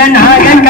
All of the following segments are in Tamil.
ராஜநாயகன்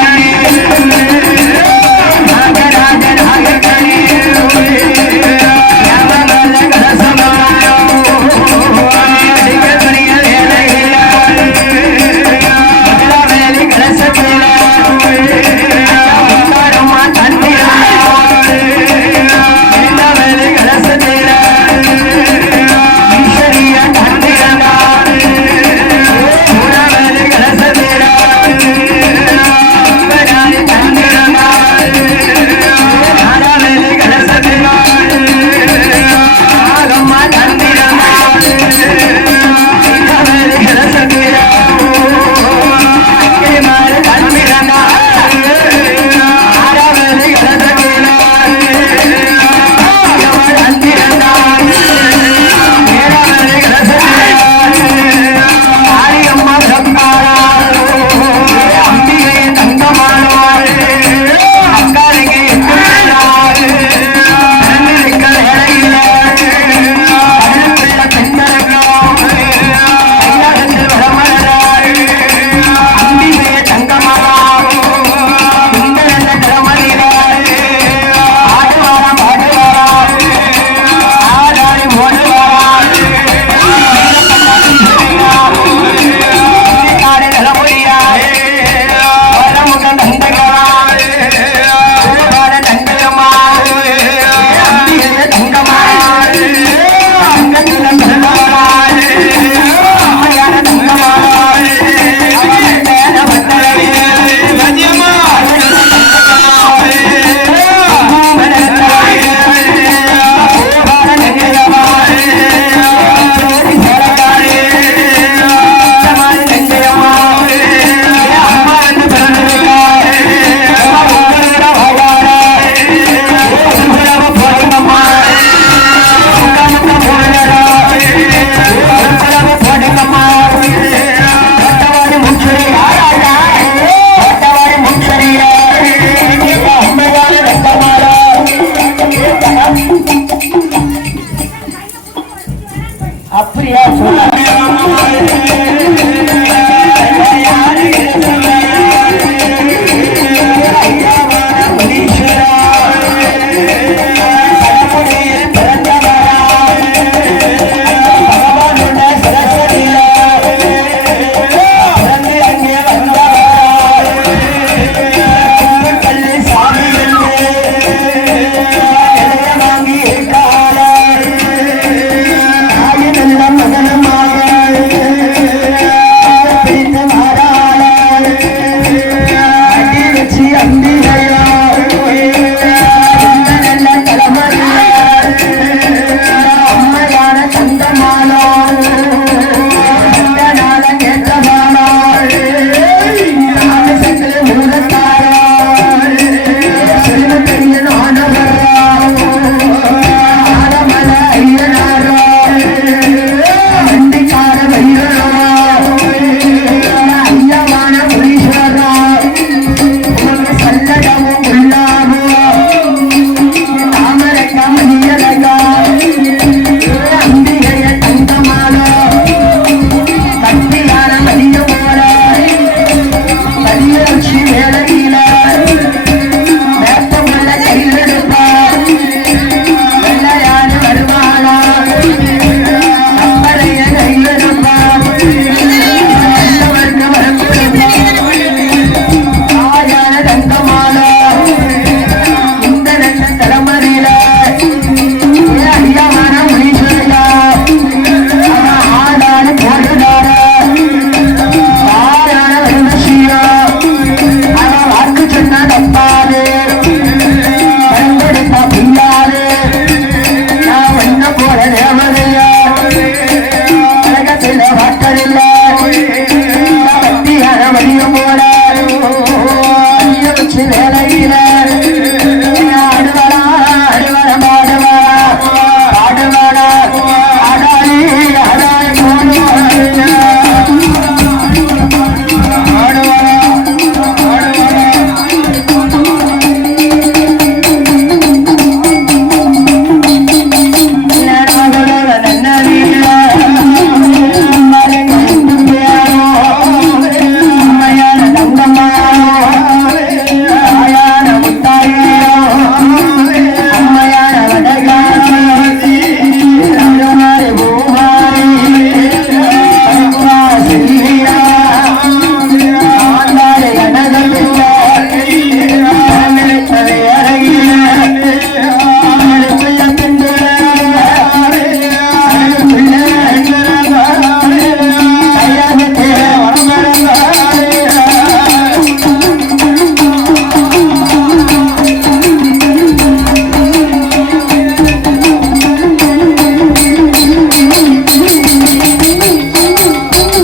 புரியா